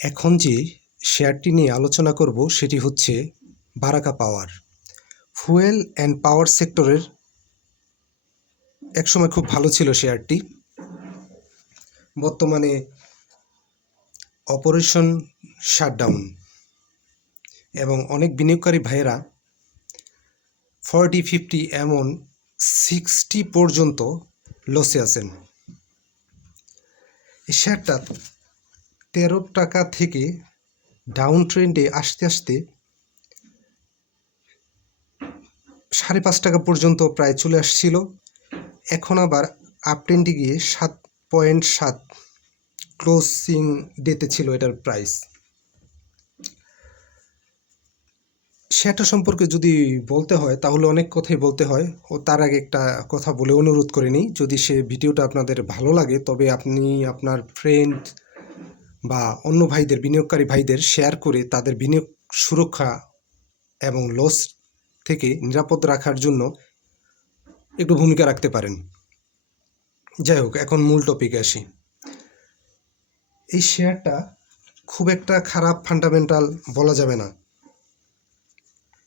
এখন যে শেয়ারটি নিয়ে আলোচনা করব সেটি হচ্ছে বারাকা পাওয়ার। ফুয়েল অ্যান্ড পাওয়ার সেক্টরের একসময় খুব ভালো ছিল শেয়ারটি। বর্তমানে অপারেশন শাটডাউন এবং অনেক বিনিয়োগকারী ভাইয়েরা 40-50 এমন 60 পর্যন্ত লসে আছেন। এই শেয়ারটা 13 টাকা থেকে ডাউন ট্রেন্ডে আসতে আসতে 5.5 টাকা পর্যন্ত প্রায় চলে আসছিল। এখন আবার আপ ট্রেন্ডে গিয়ে 7.7 ক্লোজিং ডেতে ছিল এটার প্রাইস। শেয়ারটা সম্পর্কে যদি বলতে হয় তাহলে অনেক কথাই বলতে হয়, ও তার আগে একটা কথা বলে অনুরোধ করে নিই, যদি সে ভিডিওটা আপনাদের ভালো লাগে তবে আপনি আপনার ফ্রেন্ড বা অন্য ভাইদের, বিনিয়োগকারী ভাইদের শেয়ার করে তাদের বিনিয়োগ সুরক্ষা এবং লস থেকে নিরাপদ রাখার জন্য একটু ভূমিকা রাখতে পারেন। যাই হোক, এখন মূল টপিকে আসি। এই শেয়ারটা খুব একটা খারাপ ফান্ডামেন্টাল বলা যাবে না।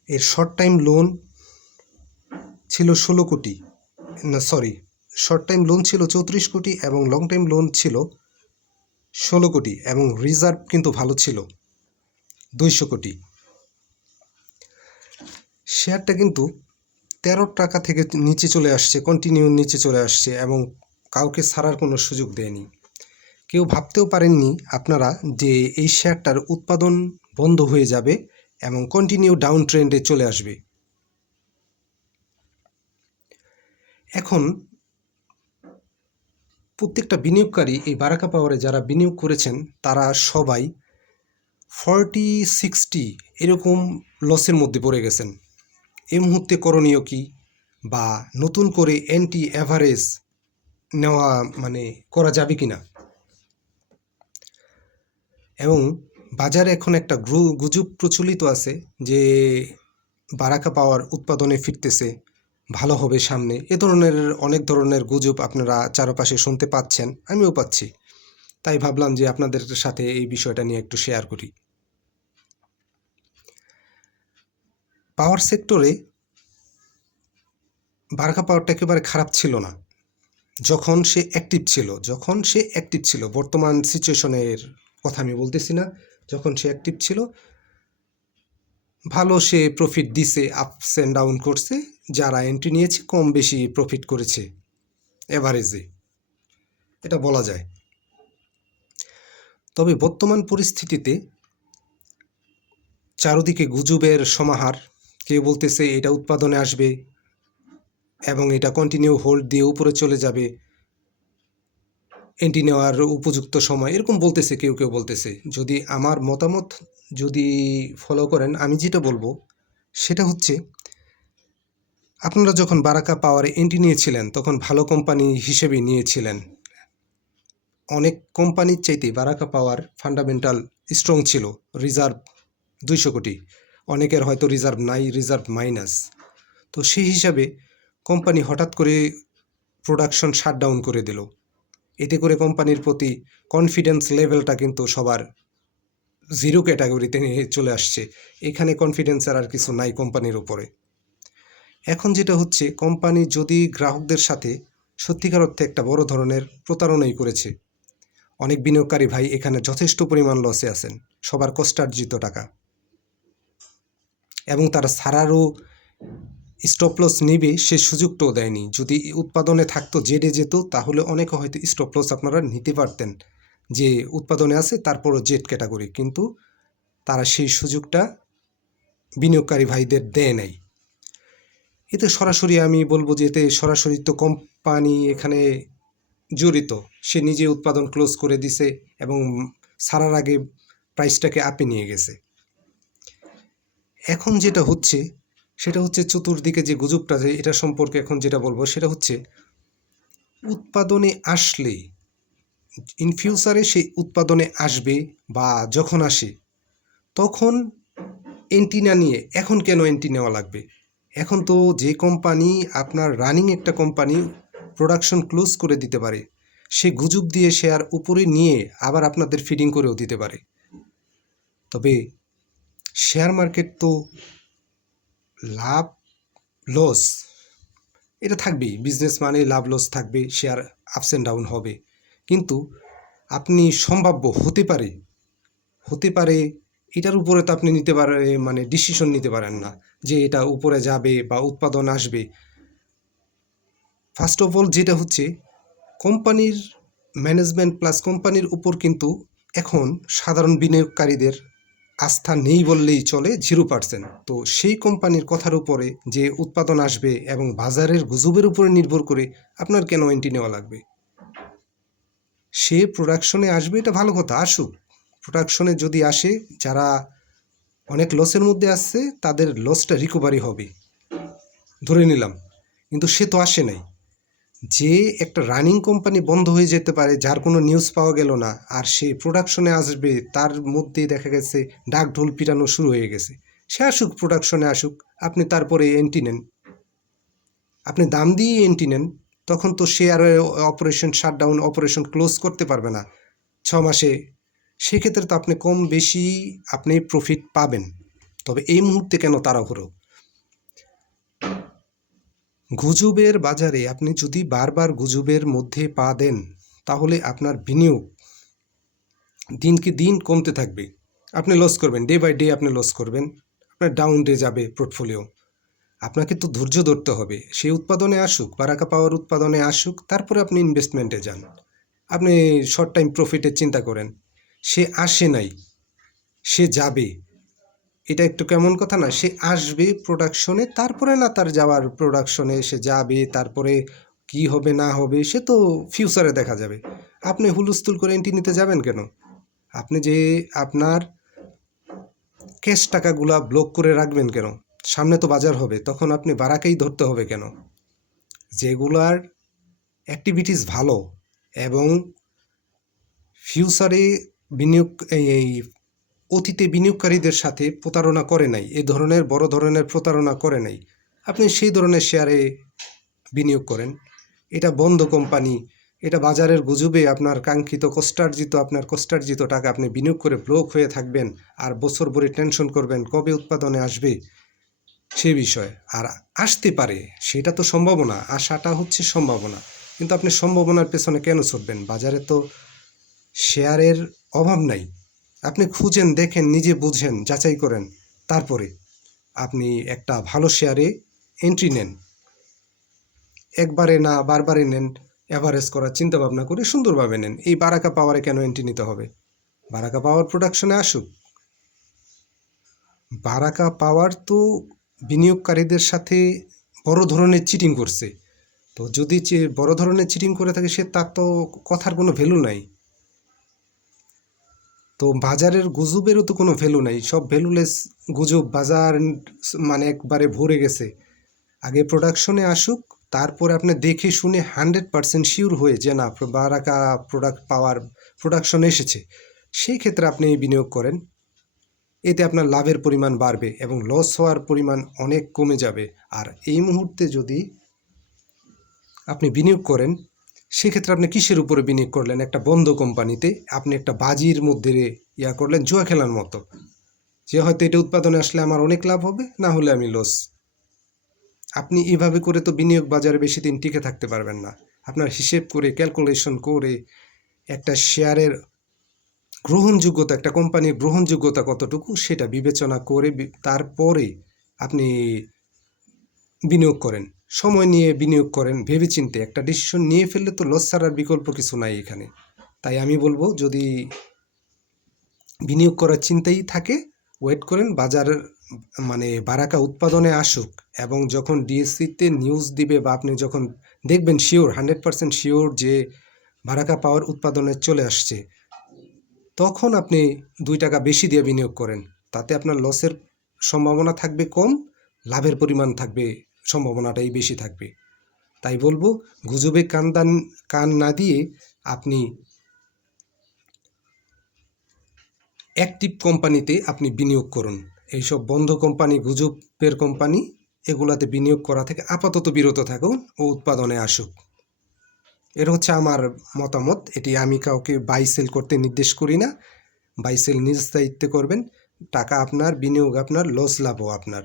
এর শর্ট টাইম লোন ছিল 16 কোটি, শর্ট টাইম লোন ছিল 34 কোটি এবং লং টাইম লোন ছিল 16 কোটি এবং রিজার্ভ কিন্তু ভালো ছিল 200 কোটি। শেয়ারটা কিন্তু 13 টাকা থেকে নিচে চলে আসছে, কন্টিনিউ নিচে চলে আসছে এবং কাউকে ছাড়ার কোনো সুযোগ দেয়নি। কেউ ভাবতেও পারেননি আপনারা যে এই শেয়ারটার উৎপাদন বন্ধ হয়ে যাবে এবং কন্টিনিউ ডাউন ট্রেন্ডে চলে আসবে। এখন প্রত্যেকটা বিনিয়োগকারী এই বারাকা পাওয়ারে যারা বিনিয়োগ করেছেন তারা সবাই 40-60 এরকম লসের মধ্যে পড়ে গেছেন। এই মুহূর্তে করণীয় কি, বা নতুন করে অ্যান্টি অ্যাভারেজ নেওয়া করা যাবে কিনা? এবং বাজারে এখন একটা গুজব প্রচলিত আছে যে বারাকা পাওয়ার উৎপাদনে ফিরতেছে, ভালো হবে সামনে। এ ধরনের অনেক ধরনের গুজব আপনারা চারপাশে শুনতে পাচ্ছেন, আমিও পাচ্ছি। তাই ভাবলাম যে আপনাদের সাথে এই বিষয়টা নিয়ে একটু শেয়ার করি। পাওয়ার সেক্টরে বারাকা পাওয়ারটা একেবারে খারাপ ছিল না যখন সে অ্যাক্টিভ ছিল। বর্তমান সিচুয়েশনের কথা আমি বলতেছি না। যখন সে অ্যাক্টিভ ছিল ভালো, সে প্রফিট দিছে, আপস অ্যান্ড ডাউন করছে। যারা এন্ট্রি নিয়েছে কম বেশি প্রফিট করেছে এভারেজে, এটা বলা যায়। তবে বর্তমান পরিস্থিতিতে চারদিকে গুজবের সমাহার। কেউ বলতেছে এটা উৎপাদনে আসবে এবং এটা কন্টিনিউ হোল্ড দিয়ে উপরে চলে যাবে, এন্ট্রি নেওয়ার উপযুক্ত সময়, এরকম বলতেছে কেউ কেউ বলতেছে। যদি আমার মতামত যদি ফলো করেন, আমি যেটা বলবো সেটা হচ্ছে, আপনারা যখন বারাকা পাওয়ারে এন্ট্রি নিয়েছিলেন তখন ভালো কোম্পানি হিসেবে নিয়েছিলেন। অনেক কোম্পানির চাইতে বারাকা পাওয়ার ফান্ডামেন্টাল স্ট্রং ছিল। রিজার্ভ 200 কোটি, অনেকের হয়তো রিজার্ভ নাই, রিজার্ভ মাইনাস। তো সেই হিসাবে কোম্পানি হঠাৎ করে প্রোডাকশন শাটডাউন করে দিল। এতে করে কোম্পানির প্রতি কনফিডেন্স লেভেলটা কিন্তু সবার জিরো ক্যাটাগরিতে নিয়ে চলে আসছে। এখানে কনফিডেন্সের আর কিছু নাই কোম্পানির উপরে। এখন যেটা হচ্ছে, কোম্পানি যদি গ্রাহকদের সাথে সত্যিকার অর্থে একটা বড় ধরনের প্রতারণাই করেছে। অনেক বিনিয়োগকারী ভাই এখানে যথেষ্ট পরিমাণ লসে আছেন, সবার কষ্টার্জিত টাকা, এবং তারা ছাড়ারও স্টপ লস নেবে সে সুযোগটাও দেয়নি। যদি উৎপাদনে থাকতো, জেডে যেত, তাহলে অনেকে হয়তো স্টপ লস আপনারা নিতে পারতেন যে উৎপাদনে আছে তারপরও জেড ক্যাটাগরি, কিন্তু তারা সেই সুযোগটা বিনিয়োগকারী ভাইদের দেয় নাই। এতে সরাসরি আমি বলবো যে এতে সরাসরি তো কোম্পানি এখানে জড়িত। সে নিজে উৎপাদন ক্লোজ করে দিছে এবং ছাড়ার আগে প্রাইসটাকে আপে নিয়ে গেছে। এখন যেটা হচ্ছে সেটা হচ্ছে, চতুর্দিকে যে গুজবটা, যে এটা সম্পর্কে এখন যেটা বলবো সেটা হচ্ছে, উৎপাদনে আসলে ইন ফিউচারে সেই উৎপাদনে আসবে বা যখন আসে তখন এন্ট্রি না নিয়ে এখন কেন এন্ট্রি নেওয়া লাগবে? এখন তো যে কোম্পানি আপনার রানিং একটা কোম্পানি প্রোডাকশন ক্লোজ করে দিতে পারে, সে গুজব দিয়ে শেয়ার উপরে নিয়ে আবার আপনাদের ফিডিং করেও দিতে পারে। তবে শেয়ার মার্কেট তো লাভ লস এটা থাকবেই, বিজনেস মানে লাভ লস থাকবে, শেয়ার আপস অ্যান্ড ডাউন হবে। কিন্তু আপনি সম্ভাব্য হতে পারে এটার উপরে তো আপনি নিতে পারে মানে ডিসিশন নিতে পারেন না যে এটা উপরে যাবে বা উৎপাদন আসবে। ফার্স্ট অফ অল যেটা হচ্ছে কোম্পানির ম্যানেজমেন্ট প্লাস কোম্পানির উপর কিন্তু এখন সাধারণ বিনিয়োগকারীদের আস্থা নেই বললেই চলে, 0%। তো সেই কোম্পানির কথার উপরে যে উৎপাদন আসবে এবং বাজারের গুজবের উপরে নির্ভর করে আপনার কেন এন্ট্রি নেওয়া লাগবে? সে প্রোডাকশনে আসবে, এটা ভালো কথা, আসুক। প্রোডাকশনে যদি আসে, যারা অনেক লসের মধ্যে আসছে তাদের লসটা রিকভারি হবে ধরে নিলাম, কিন্তু সে তো আসে নাই। যে একটা রানিং কোম্পানি বন্ধ হয়ে যেতে পারে, যার কোনো নিউজ পাওয়া গেল না, আর সে প্রোডাকশনে আসবে, তার মধ্যেই দেখা গেছে ডাক ঢোল পিটানো শুরু হয়ে গেছে। সে আসুক, প্রোডাকশনে আসুক, আপনি তারপরে এন্ট্রি নেন, আপনি দাম দিয়ে এন্ট্রি নেন। তখন তো সে আর অপারেশন শাটডাউন, অপারেশন ক্লোজ করতে পারবে না 6 মাসে। সেক্ষেত্রে তো আপনি কম বেশি আপনি প্রফিট পাবেন। তবে এই মুহূর্তে কেন তাড়াহুড়ো? গুজবের বাজারে আপনি যদি বারবার গুজবের মধ্যে পা দেন, তাহলে আপনার বিনিয়োগ দিনকে দিন কমতে থাকবে, আপনি লস করবেন, ডে বাই ডে আপনি লস করবেন, আপনার ডাউন ডে যাবে পোর্টফোলিও। আপনাকে তো ধৈর্য ধরতে হবে, সেই উৎপাদনে আসুক, বারাকা পাওয়ার উৎপাদনে আসুক, তারপরে আপনি ইনভেস্টমেন্টে যান। আপনি শর্ট টাইম প্রফিটের চিন্তা করেন, সে আসে নাই, সে যাবে, এটা একটু কেমন কথা না? সে আসবে প্রোডাকশনে, তারপরে না তার যাওয়ার, প্রোডাকশনে সে যাবে, তারপরে কি হবে না হবে সে তো ফিউচারে দেখা যাবে। আপনি হুলস্থুল করে এন্ট্রি নিতে যাবেন কেন? আপনি যে আপনার ক্যাশ টাকাগুলা ব্লক করে রাখবেন কেন? সামনে তো বাজার হবে, তখন আপনি বারাকাই ধরতে হবে কেন? যেগুলার অ্যাক্টিভিটিস ভালো এবং ফিউচারে বিনিয়োগ এই অতীতে বিনিয়োগকারীদের সাথে প্রতারণা করে নাই, এ ধরনের বড় ধরনের প্রতারণা করে নাই, আপনি সেই ধরনের শেয়ারে বিনিয়োগ করেন। এটা বন্ধ কোম্পানি, এটা বাজারের গুজবে আপনার কাঙ্ক্ষিত আপনার কষ্টার্জিত টাকা আপনি বিনিয়োগ করে ব্লক হয়ে থাকবেন, আর বছর ভরে টেনশন করবেন কবে উৎপাদনে আসবে সে বিষয়ে। আর আসতে পারে, সেটা তো সম্ভাবনা, আশাটা হচ্ছে সম্ভাবনা। কিন্তু আপনি সম্ভাবনার পেছনে কেন ছুটবেন? বাজারে তো শেয়ারের অভাব নাই, আপনি খুঁজেন, দেখেন, নিজে বুঝেন, যাচাই করেন, তারপরে আপনি একটা ভালো শেয়ারে এন্ট্রি নেন। একবারে না, বারবারে নেন, অ্যাভারেজ করার চিন্তা ভাবনা করে সুন্দরভাবে নেন। এই বারাকা পাওয়ারে কেন এন্ট্রি নিতে হবে? বারাকা পাওয়ার প্রোডাকশনে আসুক। বারাকা পাওয়ার তো বিনিয়োগকারীদের সাথে বড় ধরনের চিটিং করছে। তো যদি বড় ধরনের চিটিং করে থাকে, সে তার তো কথার কোনো ভ্যালু নাই। তো বাজারের গুজবেরও তো কোনো ভ্যালু নাই, সব ভ্যালুলেস গুজব, বাজার মানে একবারে ভরে গেছে। আগে প্রোডাকশনে আসুক, তারপরে আপনি দেখে শুনে 100% শিওর হয়ে যে না বারাকা প্রোডাকশন এসেছে, সেই ক্ষেত্রে আপনি বিনিয়োগ করেন। এতে আপনার লাভের পরিমাণ বাড়বে এবং লস হওয়ার পরিমাণ অনেক কমে যাবে। আর এই মুহূর্তে যদি আপনি বিনিয়োগ করেন, সেক্ষেত্রে আপনি কিসের উপরে বিনিয়োগ করলেন? একটা বন্ধ কোম্পানিতে আপনি একটা বাজির মধ্যে করলেন, জুয়া খেলার মতো, যে হয়তো এটা উৎপাদনে আসলে আমার অনেক লাভ হবে, না হলে আমি লস। আপনি এভাবে করে তো বিনিয়োগ বাজারে বেশি দিন টিকে থাকতে পারবেন না। আপনার হিসেব করে, ক্যালকুলেশন করে, একটা শেয়ারের গ্রহণযোগ্যতা, একটা কোম্পানির গ্রহণযোগ্যতা কতটুকু সেটা বিবেচনা করে তারপরে আপনি বিনিয়োগ করেন। সময় নিয়ে বিনিয়োগ করেন, ভেবেচিন্তে একটা ডিসিশন নিয়ে ফেললে তো লস ছাড়ার বিকল্প কিছু নাই এখানে। তাই আমি বলবো, যদি বিনিয়োগ করার চিন্তাই থাকে, ওয়েট করেন বাজারের মানে বারাকা উৎপাদনে আসুক, এবং যখন ডিএসসিতে নিউজ দিবে বা আপনি যখন দেখবেন শিওর 100% শিওর যে বারাকা পাওয়ার উৎপাদনে চলে আসছে, তখন আপনি 2 টাকা বেশি দিয়ে বিনিয়োগ করেন। তাতে আপনার লসের সম্ভাবনা থাকবে কম, লাভের পরিমাণ থাকবে, সম্ভাবনাটাই বেশি থাকবে। তাই বলবো, গুজবে কান না দিয়ে আপনি অ্যাক্টিভ কোম্পানিতে আপনি বিনিয়োগ করুন। এইসব বন্ধ কোম্পানি, গুজবের কোম্পানি, এগুলাতে বিনিয়োগ করা থেকে আপাতত বিরত থাকুন ও উৎপাদনে আসুক। এটা হচ্ছে আমার মতামত। এটি আমি কাউকে বাই সেল করতে নির্দেশ করি না, বাই সেল নিজ দায়িত্বে করবেন। টাকা আপনার, বিনিয়োগ আপনার, লস লাভও আপনার।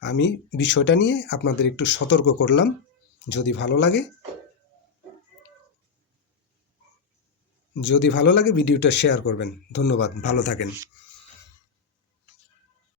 আমি বিষয়টা নিয়ে আপনাদের একটু সতর্ক করলাম। যদি ভালো লাগে ভিডিওটা শেয়ার করবেন। ধন্যবাদ, ভালো থাকেন।